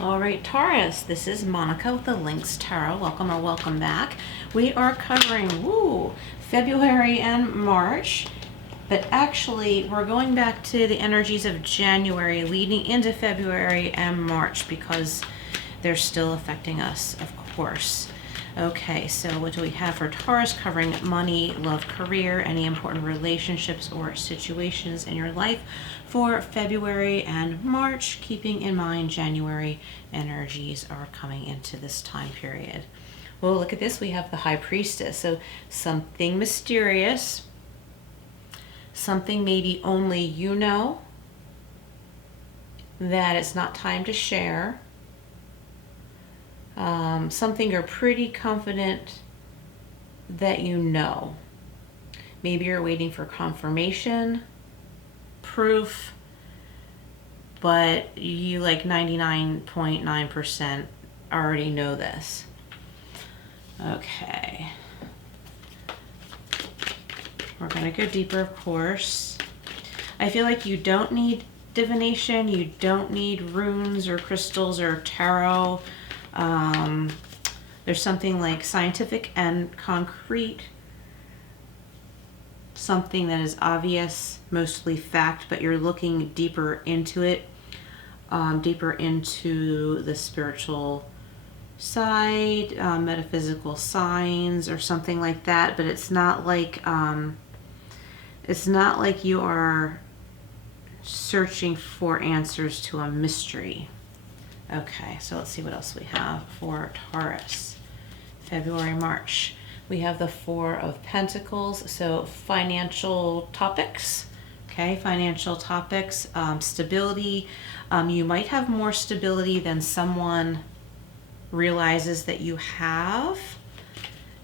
All right, Taurus, this is Monica with the Lynx Tarot. Welcome or welcome back. We are covering February and March, but actually we're going back to the energies of January leading into February and March because they're still affecting us, of course. Okay, so what do we have for Taurus? Covering money, love, career, any important relationships or situations in your life for February and March, keeping in mind January energies are coming into this time period. Well, look at this. We have the High Priestess. So something mysterious, something maybe only you know, that it's not time to share. Something you're pretty confident that you know. Maybe you're waiting for confirmation, proof, but you like 99.9% already know this. Okay. We're going to go deeper, of course. I feel like you don't need divination. You don't need runes or crystals or tarot. There's something like scientific and concrete, something that is obvious, mostly fact, but you're looking deeper into it, deeper into the spiritual side, metaphysical signs or something like that. But it's not like you are searching for answers to a mystery. Okay, so let's see what else we have for Taurus. February, March. We have the Four of Pentacles, so financial topics. Okay, financial topics, stability. You might have more stability than someone realizes that you have.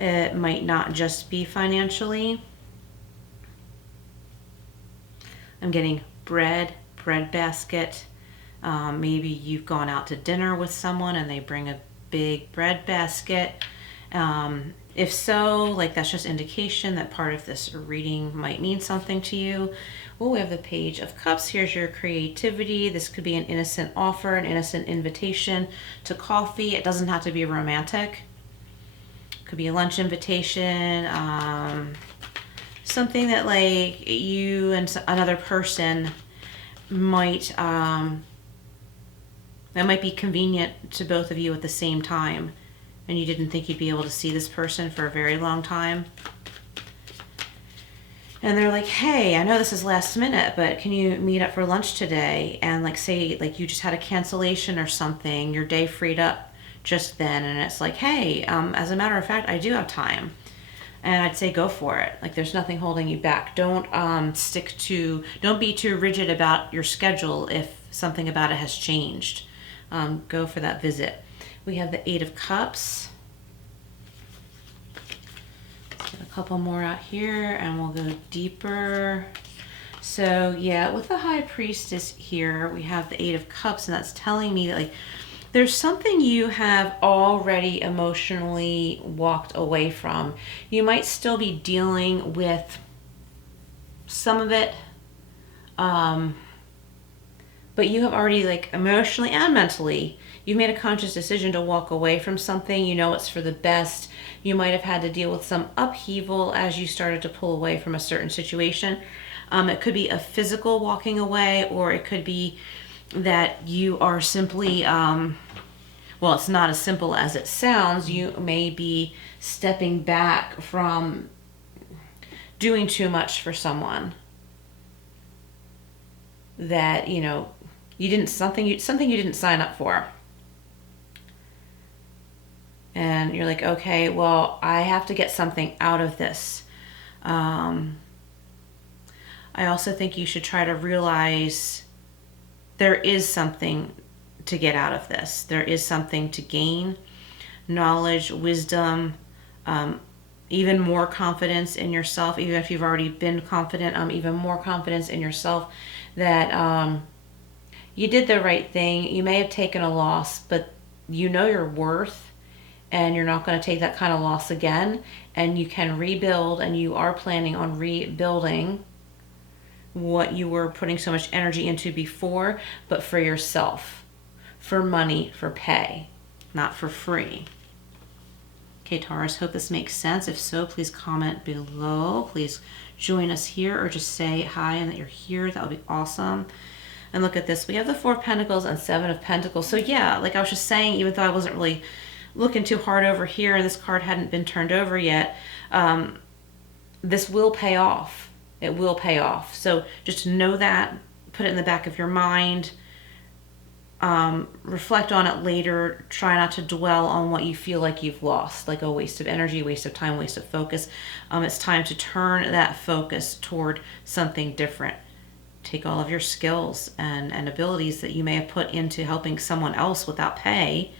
It might not just be financially. I'm getting bread basket. Maybe you've gone out to dinner with someone and they bring a big bread basket. If so, like that's just indication that part of this reading might mean something to you. Well, we have the Page of Cups. Here's your creativity. This could be an innocent offer, an innocent invitation to coffee. It doesn't have to be romantic. It could be a lunch invitation. Something that like you and another person might that might be convenient to both of you at the same time, and you didn't think you'd be able to see this person for a very long time. And they're like, hey, I know this is last minute, but can you meet up for lunch today? And like say like you just had a cancellation or something, your day freed up just then, and it's like, hey, as a matter of fact, I do have time. And I'd say go for it. Like there's nothing holding you back. Don't be too rigid about your schedule if something about it has changed. Go for that visit. We have the Eight of Cups. Let's get a couple more out here and we'll go deeper. So yeah, with the High Priestess here, we have the Eight of Cups, and that's telling me that like there's something you have already emotionally walked away from. You might still be dealing with some of it, but you have already like emotionally and mentally, you've made a conscious decision to walk away from something. You know it's for the best. You might have had to deal with some upheaval as you started to pull away from a certain situation. It could be a physical walking away, or it could be that you are simply, well, it's not as simple as it sounds. You may be stepping back from doing too much for someone that, you know, something you didn't sign up for. And you're like, okay, well, I have to get something out of this. I also think you should try to realize there is something to get out of this. There is something to gain, knowledge, wisdom, even more confidence in yourself, even if you've already been confident, even more confidence in yourself that you did the right thing. You may have taken a loss, but you know your worth, and you're not going to take that kind of loss again, and you can rebuild, and you are planning on rebuilding what you were putting so much energy into before, but for yourself, for money, for pay, not for free. Okay, Taurus, hope this makes sense. If so, please comment below. Please join us here or just say hi and that you're here. That would be awesome. And look at this. We have the Four of Pentacles and Seven of Pentacles. So yeah, like I was just saying, even though I wasn't really looking too hard over here and this card hadn't been turned over yet, this will pay off. It will pay off. So just know that. Put it in the back of your mind. Reflect on it later. Try not to dwell on what you feel like you've lost, like a waste of energy, waste of time, waste of focus. It's time to turn that focus toward something different. Take all of your skills and abilities that you may have put into helping someone else without pay,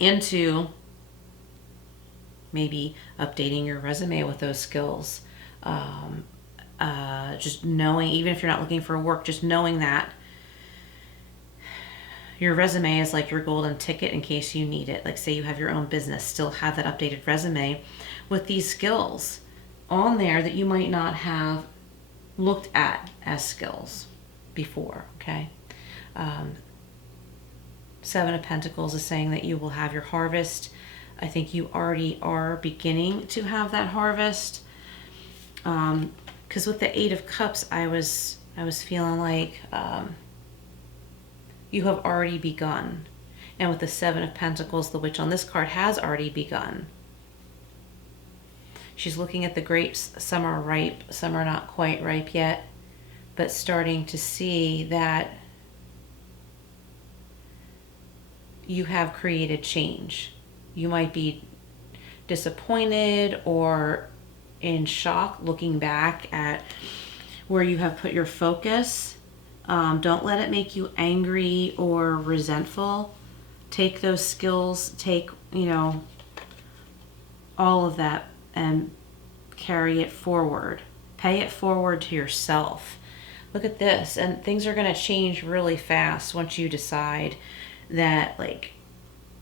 into maybe updating your resume with those skills. Just knowing, even if you're not looking for work, just knowing that your resume is like your golden ticket in case you need it. Like say you have your own business, still have that updated resume with these skills on there that you might not have looked at as skills before, okay? Seven of Pentacles is saying that you will have your harvest. I think you already are beginning to have that harvest. Because with the Eight of Cups, I was feeling like you have already begun. And with the Seven of Pentacles, the Witch on this card has already begun. She's looking at the grapes. Some are ripe, some are not quite ripe yet, but starting to see that you have created change. You might be disappointed or in shock looking back at where you have put your focus. Don't let it make you angry or resentful. Take those skills, take, all of that and carry it forward. Pay it forward to yourself. Look at this. And things are going to change really fast once you decide that, like,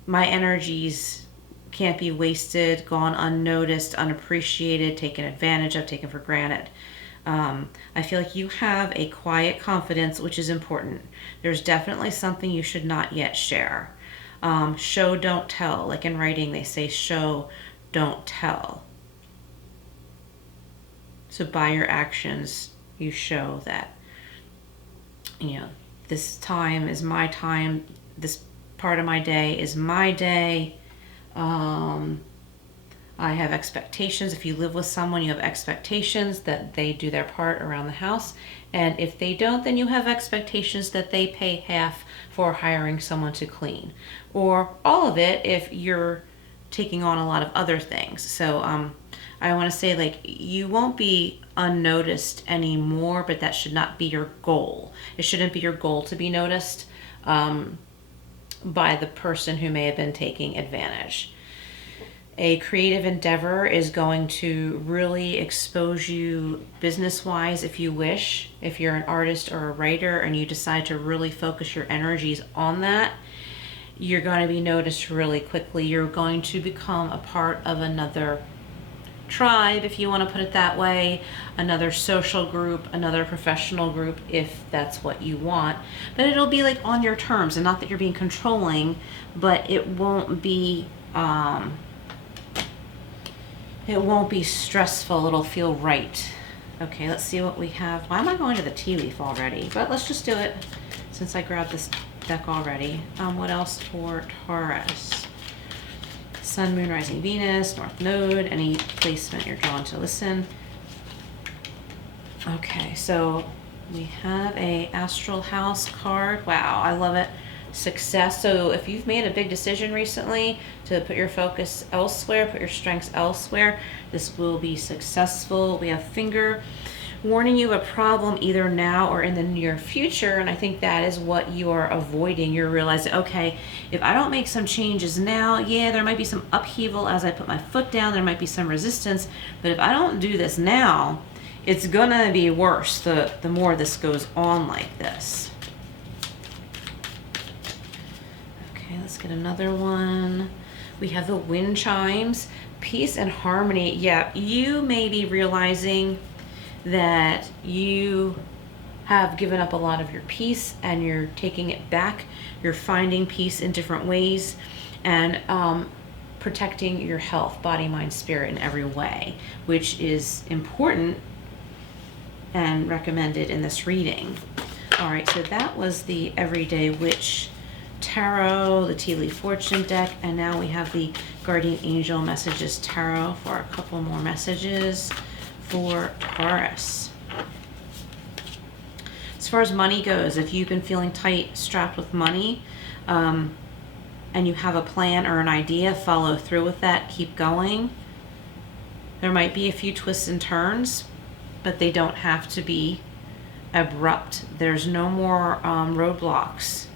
my energies can't be wasted, gone unnoticed, unappreciated, taken advantage of, taken for granted. I feel like you have a quiet confidence, which is important. There's definitely something you should not yet share. Show, don't tell. Like in writing, they say show, don't tell. So by your actions, you show that, this time is my time. This part of my day is my day. I have expectations. If you live with someone, you have expectations that they do their part around the house. And if they don't, then you have expectations that they pay half for hiring someone to clean. Or all of it if you're taking on a lot of other things. So I want to say, like, you won't be unnoticed anymore, but that should not be your goal. It shouldn't be your goal to be noticed by the person who may have been taking advantage. A creative endeavor is going to really expose you business-wise if you wish. If you're an artist or a writer and you decide to really focus your energies on that, you're going to be noticed really quickly. You're going to become a part of another tribe, if you want to put it that way, another social group, another professional group, if that's what you want. But it'll be like on your terms, and not that you're being controlling, but it won't be stressful. It'll feel right. Okay, let's see what we have. Why am I going to the tea leaf already? But let's just do it since I grabbed this deck already. What else for Taurus? Sun, Moon, Rising, Venus, North Node, any placement you're drawn to listen. Okay, so we have a Astral House card. Wow, I love it. Success. So if you've made a big decision recently to put your focus elsewhere, put your strengths elsewhere, this will be successful. We have Finger warning you of a problem either now or in the near future, and I think that is what you are avoiding. You're realizing, okay, if I don't make some changes now, yeah, there might be some upheaval as I put my foot down, there might be some resistance, but if I don't do this now, it's gonna be worse the more this goes on like this. Okay, let's get another one. We have the wind chimes, peace and harmony. Yeah, you may be realizing that you have given up a lot of your peace and you're taking it back. You're finding peace in different ways and protecting your health, body, mind, spirit in every way, which is important and recommended in this reading. All right, so that was the Everyday Witch Tarot, the Tea Leaf Fortune deck, and now we have the Guardian Angel Messages Tarot for a couple more messages for Taurus. As far as money goes, if you've been feeling tight, strapped with money, and you have a plan or an idea, follow through with that, keep going. There might be a few twists and turns, but they don't have to be abrupt. There's no more roadblocks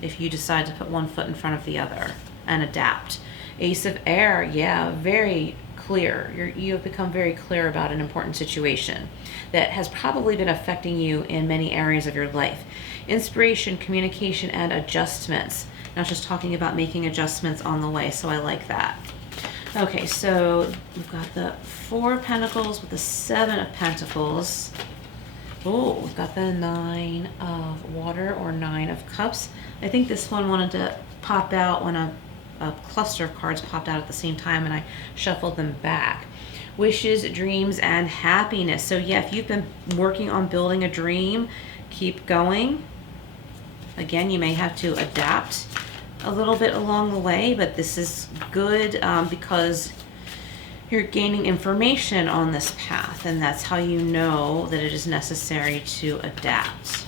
if you decide to put one foot in front of the other and adapt. Ace of Air, yeah, very clear. You have become very clear about an important situation that has probably been affecting you in many areas of your life. Inspiration, communication, and adjustments. Not just talking about making adjustments on the way, so I like that. Okay, so we've got the Four of Pentacles with the Seven of Pentacles. Oh, we've got the Nine of Water or Nine of Cups. I think this one wanted to pop out when a cluster of cards popped out at the same time and I shuffled them back. Wishes, dreams, and happiness. So yeah, if you've been working on building a dream, keep going. Again, you may have to adapt a little bit along the way, but this is good because you're gaining information on this path, and that's how you know that it is necessary to adapt.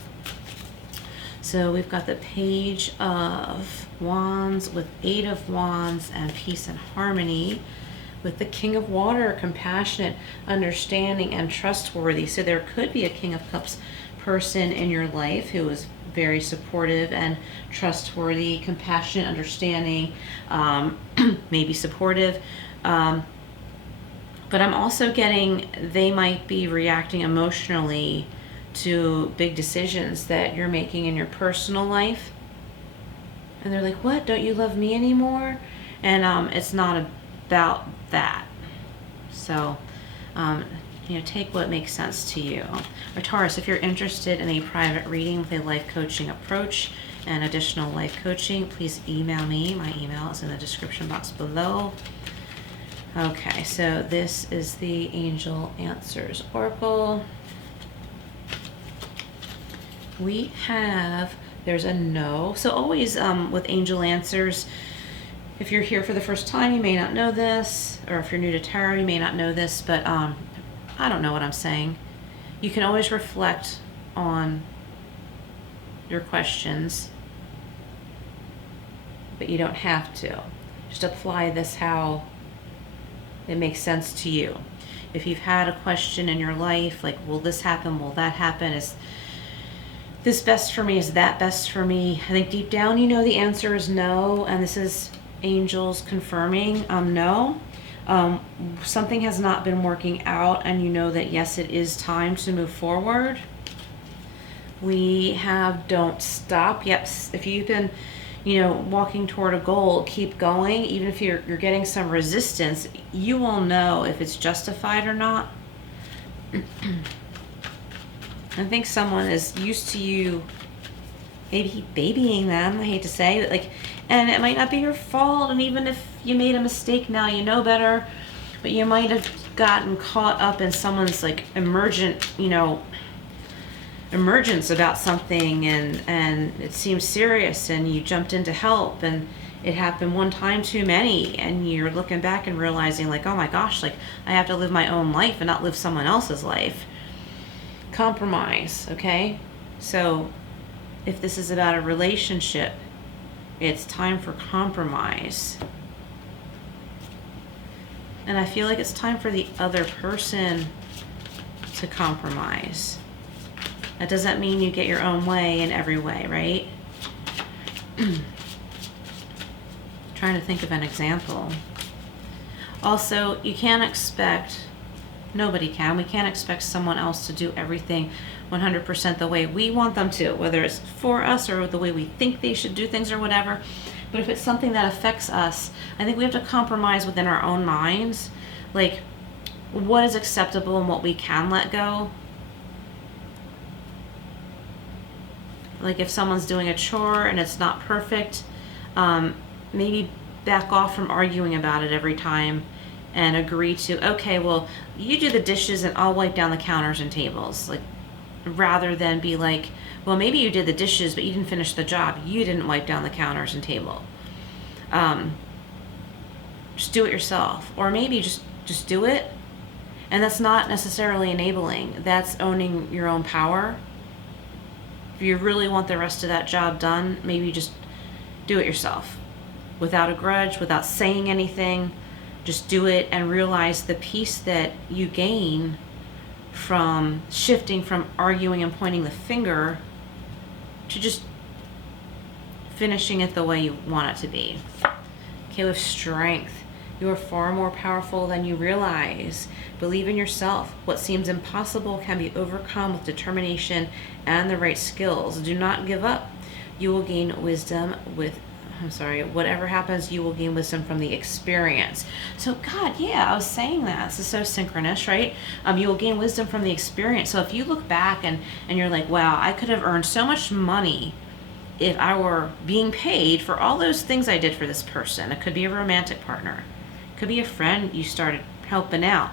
So we've got the Page of Wands with Eight of Wands and Peace and Harmony, with the King of Water, compassionate, understanding, and trustworthy. So there could be a King of Cups person in your life who is very supportive and trustworthy, compassionate, understanding, maybe supportive. But I'm also getting they might be reacting emotionally to big decisions that you're making in your personal life. And they're like, what? Don't you love me anymore? And it's not about that. So, take what makes sense to you. Or Taurus, if you're interested in a private reading with a life coaching approach and additional life coaching, please email me. My email is in the description box below. Okay, so this is the Angel Answers Oracle. We have, there's a no. So always with Angel Answers, if you're here for the first time, you may not know this, or if you're new to tarot, you may not know this, but I don't know what I'm saying. You can always reflect on your questions, but you don't have to. Just apply this how it makes sense to you. If you've had a question in your life, like, will this happen? Will that happen? Is this best for me? Is that best for me? I think deep down, you know the answer is no, and this is angels confirming no. Something has not been working out, and you know that yes, it is time to move forward. We have don't stop. Yep, if you've been walking toward a goal, keep going. Even if you're getting some resistance, you will know if it's justified or not. I think someone is used to you maybe babying them, I hate to say, but and it might not be your fault, and even if you made a mistake now, you know better, but you might have gotten caught up in someone's emergence about something, and it seemed serious, and you jumped in to help, and it happened one time too many, and you're looking back and realizing oh my gosh, I have to live my own life and not live someone else's life. Compromise, okay? So if this is about a relationship, it's time for compromise. And I feel like it's time for the other person to compromise. That doesn't mean you get your own way in every way, right? Trying to think of an example. Also, you can't expect, nobody can, we can't expect someone else to do everything 100% the way we want them to, whether it's for us or the way we think they should do things or whatever. But if it's something that affects us, I think we have to compromise within our own minds, what is acceptable and what we can let go. Like if someone's doing a chore and it's not perfect, maybe back off from arguing about it every time and agree to, okay, well, you do the dishes and I'll wipe down the counters and tables. Like, rather than be like, well, maybe you did the dishes, but you didn't finish the job. You didn't wipe down the counters and table. Just do it yourself. Or maybe just do it. And that's not necessarily enabling. That's owning your own power. If you really want the rest of that job done, maybe just do it yourself. Without a grudge, without saying anything. Just do it and realize the peace that you gain from shifting from arguing and pointing the finger to just finishing it the way you want it to be. Okay, with strength. You are far more powerful than you realize. Believe in yourself. What seems impossible can be overcome with determination and the right skills. Do not give up. You will gain wisdom whatever happens, you will gain wisdom from the experience. So God, yeah, I was saying that. This is so synchronous, right? You will gain wisdom from the experience. So if you look back and you're like, wow, I could have earned so much money if I were being paid for all those things I did for this person. It could be a romantic partner. It could be a friend you started helping out.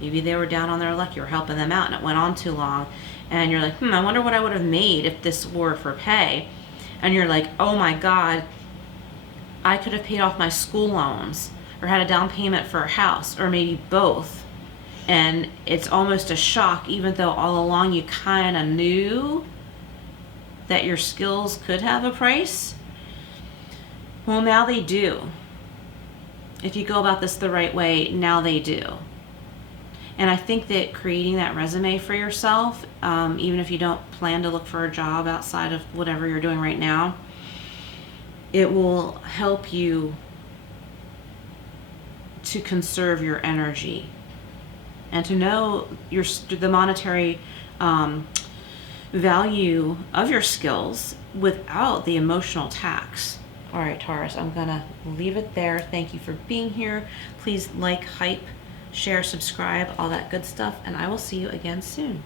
Maybe they were down on their luck. You were helping them out and it went on too long. And you're like, I wonder what I would have made if this were for pay. And you're like, oh my God, I could have paid off my school loans or had a down payment for a house or maybe both. And it's almost a shock, even though all along you kind of knew that your skills could have a price. Well, now they do. If you go about this the right way, now they do. And I think that creating that resume for yourself, even if you don't plan to look for a job outside of whatever you're doing right now, it will help you to conserve your energy and to know the monetary value of your skills without the emotional tax. All right, Taurus, I'm gonna leave it there. Thank you for being here. Please like, hype, share, subscribe, all that good stuff, and I will see you again soon.